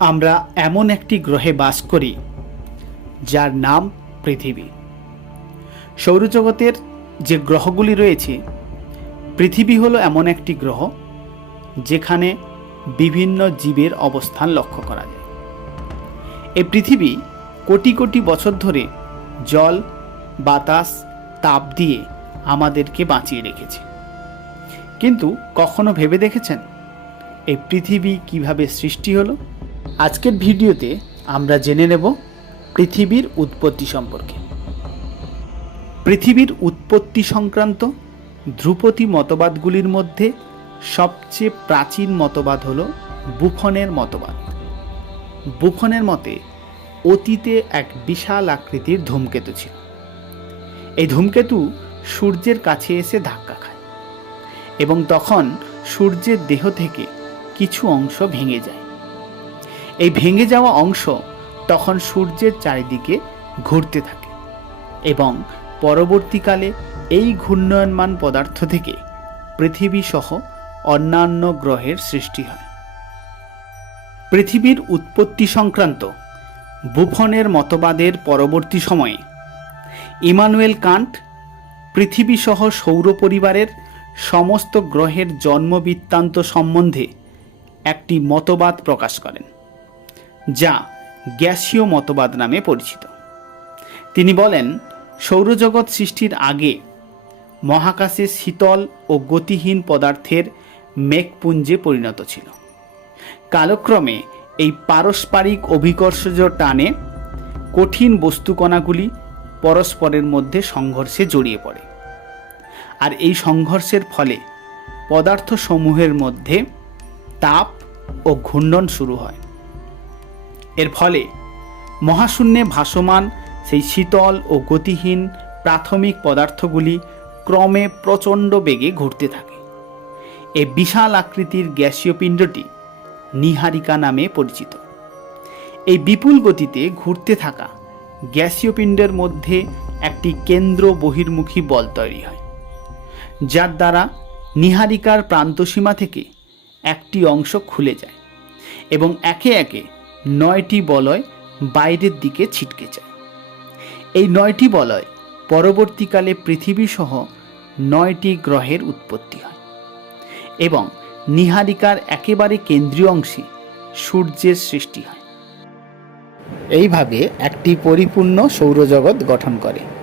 আমরা এমন একটি গ্রহে বাস করি, যার নাম পৃথিবী। সৌরজগতের যে গ্রহগুলি রয়েছে, পৃথিবী হলো এমন একটি গ্রহ, যেখানে বিভিন্ন জীবের অবস্থান লক্ষ্য করা যায়। এই পৃথিবী কোটি কোটি বছর ধরে জল, বাতাস, তাপ দিয়ে আমাদেরকে বাঁচিয়ে রেখেছে। কিন্তু কখনো ভেবে দেখেছেন এই পৃথিবী কীভাবে সৃষ্টি হলো? আজকের ভিডিওতে আমরা জেনে নেব পৃথিবীর উৎপত্তি সম্পর্কে। পৃথিবীর উৎপত্তি সংক্রান্ত ধ্রুপদী মতবাদগুলির মধ্যে সবচেয়ে প্রাচীন মতবাদ হল বুফনের মতবাদ। বুফনের মতে অতীতে এক বিশাল আকৃতির ধূমকেতু ছিল। এই ধূমকেতু সূর্যের কাছে এসে ধাক্কা খায় এবং তখন সূর্যের দেহ থেকে কিছু অংশ ভেঙে যায়। এই ভেঙে যাওয়া অংশ তখন সূর্যের চারিদিকে ঘুরতে থাকে এবং পরবর্তীকালে এই ঘূর্ণয়নমান পদার্থ থেকে পৃথিবী সহ অন্যান্য গ্রহের সৃষ্টি হয়। পৃথিবীর উৎপত্তি সংক্রান্ত বুফনের মতবাদের পরবর্তী সময়ে ইমানুয়েল কান্ট পৃথিবী সহ সৌর পরিবারের সমস্ত গ্রহের জন্মবৃত্তান্ত সম্বন্ধে একটি মতবাদ প্রকাশ করেন। যা গ্যাসীয় মতবাদ নামে পরিচিত। তিনি বলেন, সৌরজগৎ সৃষ্টির আগে মহাকাশে শীতল ও গতিহীন পদার্থের মেঘপুঞ্জে পরিণত ছিল। কালক্রমে এই পারস্পরিক অভিকর্ষজ টানে কঠিন বস্তুকণাগুলি পরস্পরের মধ্যে সংঘর্ষে জড়িয়ে পড়ে। আর এই সংঘর্ষের ফলে পদার্থসমূহের মধ্যে তাপ ও ঘূর্ণন শুরু হয়। এর ফলে মহাশূন্যে ভাসমান সেই শীতল ও গতিহীন প্রাথমিক পদার্থগুলি ক্রমে প্রচণ্ড বেগে ঘুরতে থাকে। এই বিশাল আকৃতির গ্যাসীয় পিণ্ডটি নিহারিকা নামে পরিচিত। এই বিপুল গতিতে ঘুরতে থাকা গ্যাসীয় পিণ্ডের মধ্যে একটি কেন্দ্র বহির্মুখী বল তৈরি হয়, যার দ্বারা নিহারিকার প্রান্তসীমা থেকে একটি অংশ খুলে যায় এবং একে একে নয়টি বলয় বাইরের দিকে ছিটকে যায়। এই নয়টি বলয় পরবর্তীকালে পৃথিবীসহ নয়টি গ্রহের উৎপত্তি হয় এবং নিহারিকার একেবারে কেন্দ্রীয় অংশে সূর্যের সৃষ্টি হয়। এইভাবে একটি পরিপূর্ণ সৌরজগৎ গঠন করে।